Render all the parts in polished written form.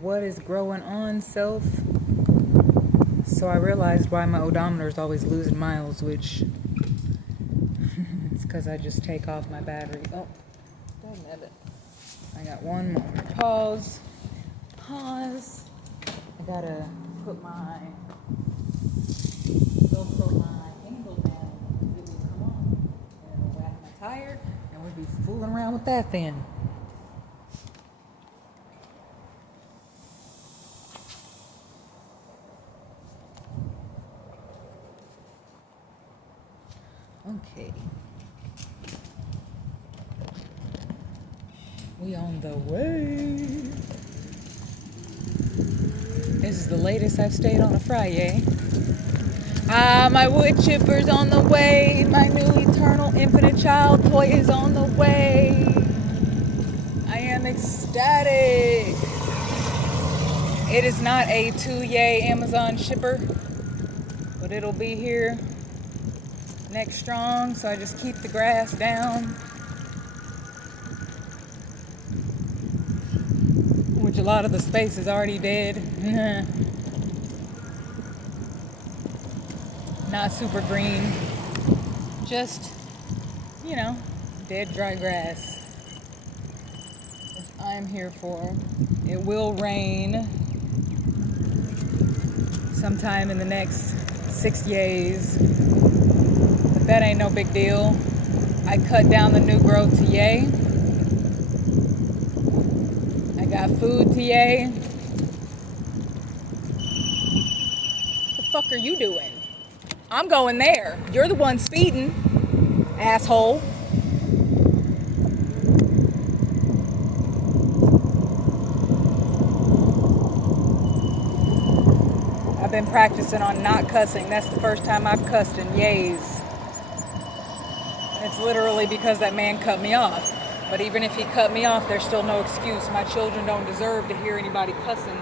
What is growing on, self? So I realized why my odometer is always losing miles, which it's because I just take off my battery. Oh, I got one moment. Pause. I gotta put my angle down. It will come on. And it'll whack my tire, and we'll be fooling around with that then. Okay. We on the way. This is the latest I've stayed on a Friday. My wood chipper's on the way. My new eternal infinite child toy is on the way. I am ecstatic. It is not a 2-yay Amazon shipper, but it'll be here next strong, so I just keep the grass down, which a lot of the space is already dead. Not super green, just, dead dry grass, which I'm here for. It will rain sometime in the next 6 days. That ain't no big deal. I cut down the new growth to yay. I got food to yay. What the fuck are you doing? I'm going there. You're the one speeding, asshole. I've been practicing on not cussing. That's the first time I've cussed in yays. It's literally because that man cut me off. But even if he cut me off, there's still no excuse. My children don't deserve to hear anybody cussing,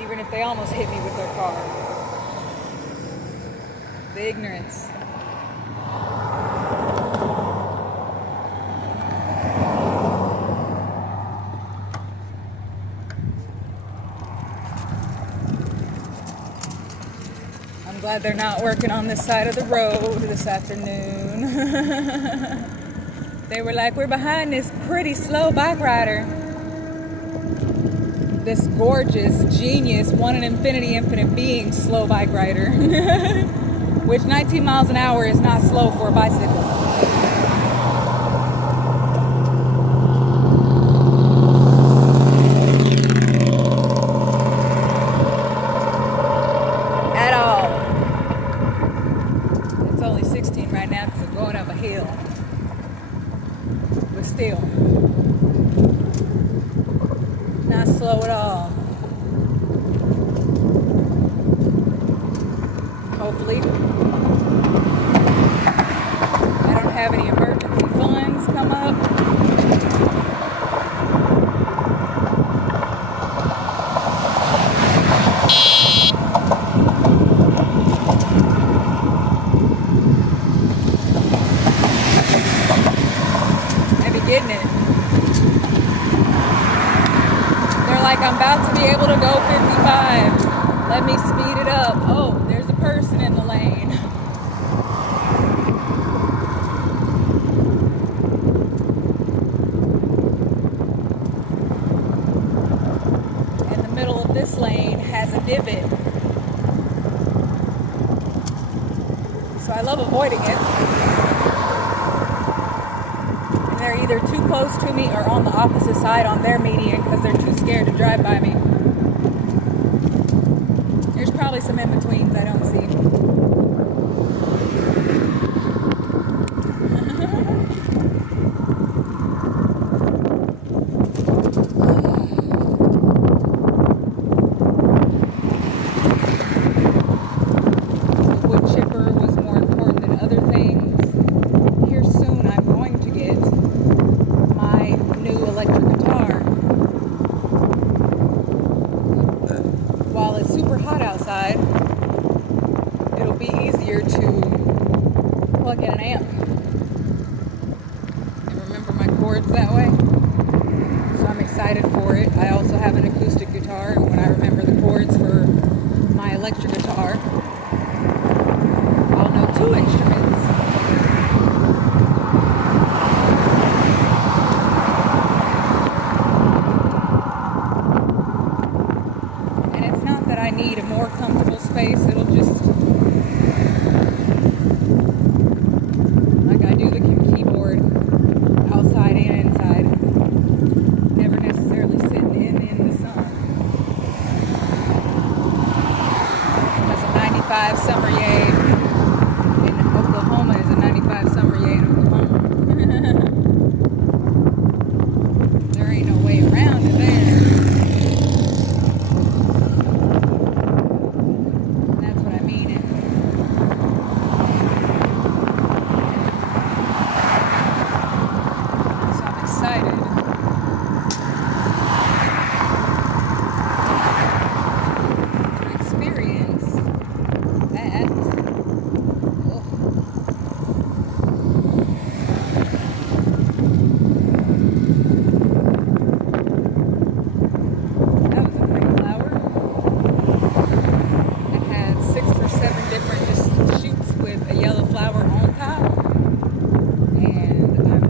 even if they almost hit me with their car. The ignorance. I'm glad they're not working on this side of the road this afternoon. They were like, we're behind this pretty slow bike rider. This gorgeous, genius, one in infinity, infinite being slow bike rider. Which 19 miles an hour is not slow for a bicycle. Still not slow at all. Hopefully I don't have any emergency funds come up. Getting it. They're like, I'm about to be able to go 55. Let me speed it up. Oh, there's a person in the lane. And the middle of this lane has a divot. So I love avoiding it. They're either too close to me or on the opposite side on their median because they're too scared to drive by me. There's probably some in-betweens I don't see. The wood chipper was more important than other things. Here soon I'm going to get my new electric guitar. While it's super hot outside, excited for it. I also have an acoustic guitar, and when I remember the chords for my electric guitar, I'll know 2 instruments. And it's not that I need a more comfortable space, it'll just, like I do the keyboard outside and inside, never necessarily sitting in the sun. That's a 95 summer yay in Oklahoma is a 95 summer yay in Oklahoma. There ain't no way around it there. That's what I mean. So I'm excited. To experience that. Ugh. That was a pretty flower. It had 6 or 7 different just shoots with a yellow flower on top. And I'm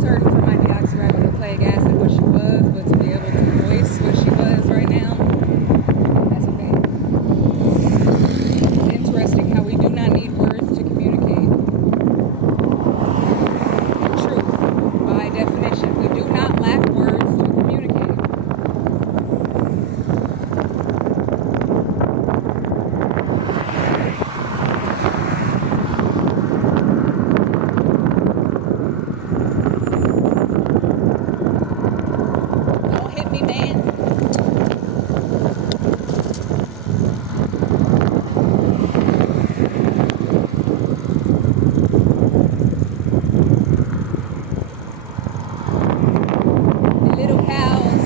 certain for my deoxyribonucleic acid what she was, but to be able to voice what she was right now, that's okay. It's interesting how we do not need words to communicate. In truth, by definition, we do not lack words to communicate. Don't hit me, man. The little cows.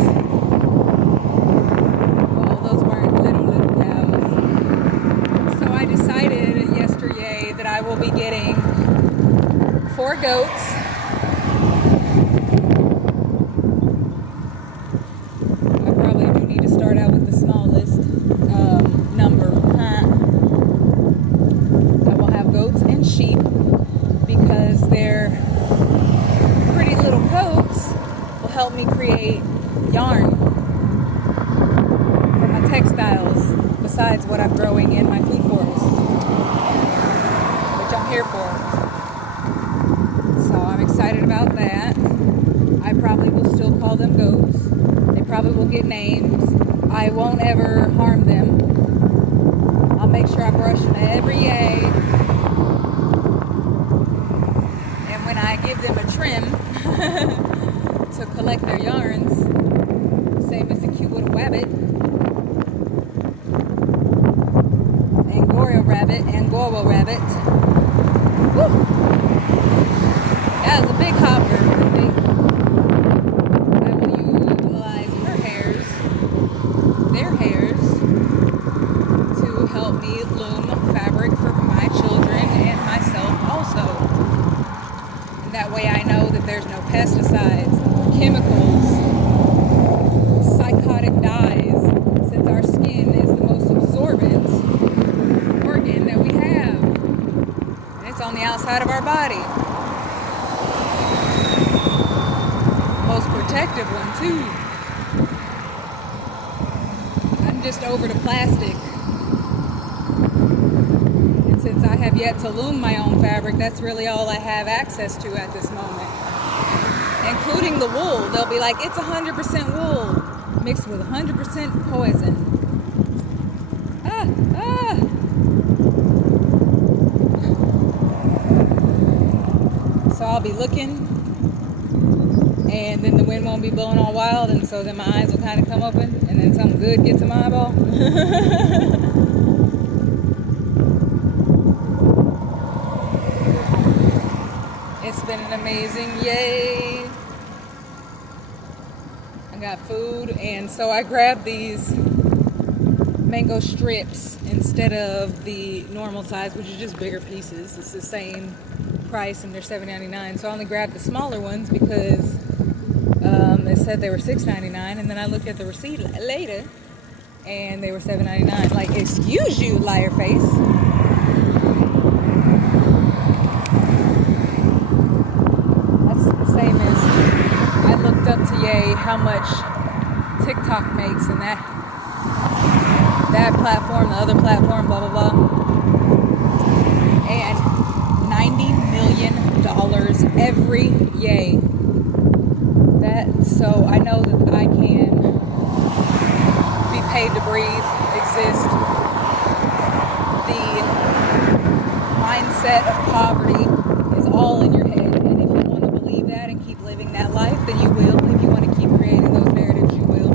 Well, those weren't little cows. So I decided yesterday that I will be getting 4 goats. I probably do need to start out with the smallest number. I will have goats and sheep because their pretty little coats will help me create yarn for my textiles besides what I'm growing in my food forest, which I'm here for. So I'm excited about that. I probably will still call them goats. They probably will get names. I won't ever harm them. I'll make sure I brush them every day. And when I give them a trim to collect their yarns, same as the cute little rabbit, Angora rabbit, Angora rabbit. Woo! That was a big hopper. I will utilize her hairs, their hairs, to help me loom fabric for my children and myself also. And that way I know that there's no pesticides, chemicals, psychotic dyes, since our skin is the most absorbent organ that we have. And it's on the outside of our body. Most protective one too. I'm just over the plastic. And since I have yet to loom my own fabric, that's really all I have access to at this moment. Including the wool. They'll be like, it's 100% wool mixed with 100% poison. So I'll be looking, and then the wind won't be blowing all wild, and so then my eyes will kind of come open, and then something good gets in my eyeball. It's been an amazing yay. I got food, and so I grabbed these mango strips instead of the normal size, which is just bigger pieces. It's the same price and they're $7.99. So I only grabbed the smaller ones because They said they were $6.99, and then I looked at the receipt later, and they were $7.99. Like, excuse you, liar face. That's the same as I looked up to how much TikTok makes, and that platform, the other platform, blah blah blah, and $90 million every yay. So I know that I can be paid to breathe, exist. The mindset of poverty is all in your head, and if you want to believe that and keep living that life, then you will. If you want to keep creating those narratives, you will.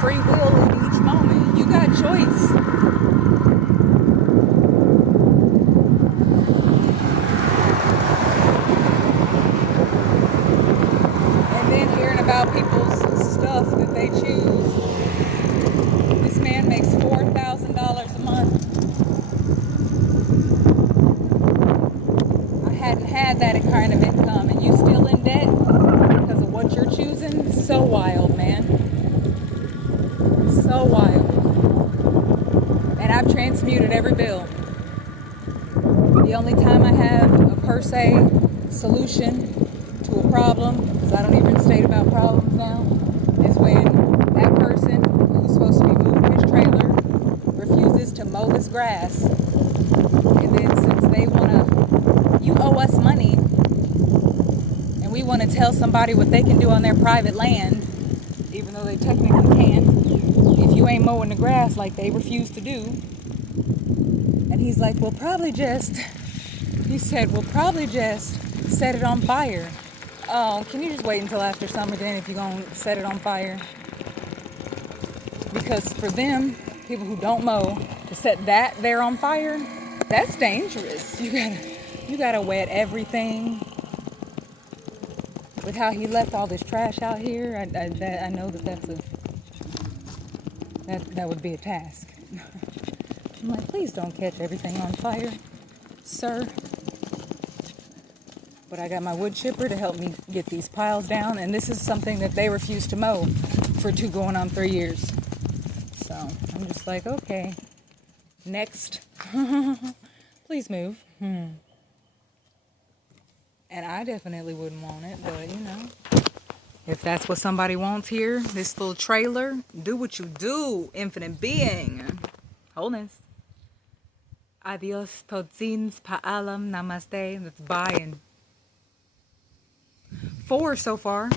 Free will in each moment. You got choice. And then hearing about people's stuff that they choose. This man makes $4,000 a month. I hadn't had that kind of income, and you still in debt because of what you're choosing? So wild, man. So wild. And I've transmuted every bill. The only time I have a per se solution to a problem, because I don't even state about problems now, is when that person who's supposed to be moving his trailer refuses to mow his grass. And then since they you owe us money, and we want to tell somebody what they can do on their private land, even though they technically can't, if you ain't mowing the grass like they refuse to do. And he's like, we'll probably just set it on fire. Oh, can you just wait until after summer then if you're going to set it on fire? Because for them, people who don't mow, to set that there on fire, that's dangerous. You gotta wet everything. With how he left all this trash out here, I know that would be a task. I'm like, please don't catch everything on fire, sir. But I got my wood chipper to help me get these piles down, and this is something that they refuse to mow for 3 years. So I'm just like, okay, next. Please move. And I definitely wouldn't want it, but if that's what somebody wants here, this little trailer, do what you do, infinite being. Wholeness. Adios, todzins, pa'alam, namaste. That's bye. And 4 so far.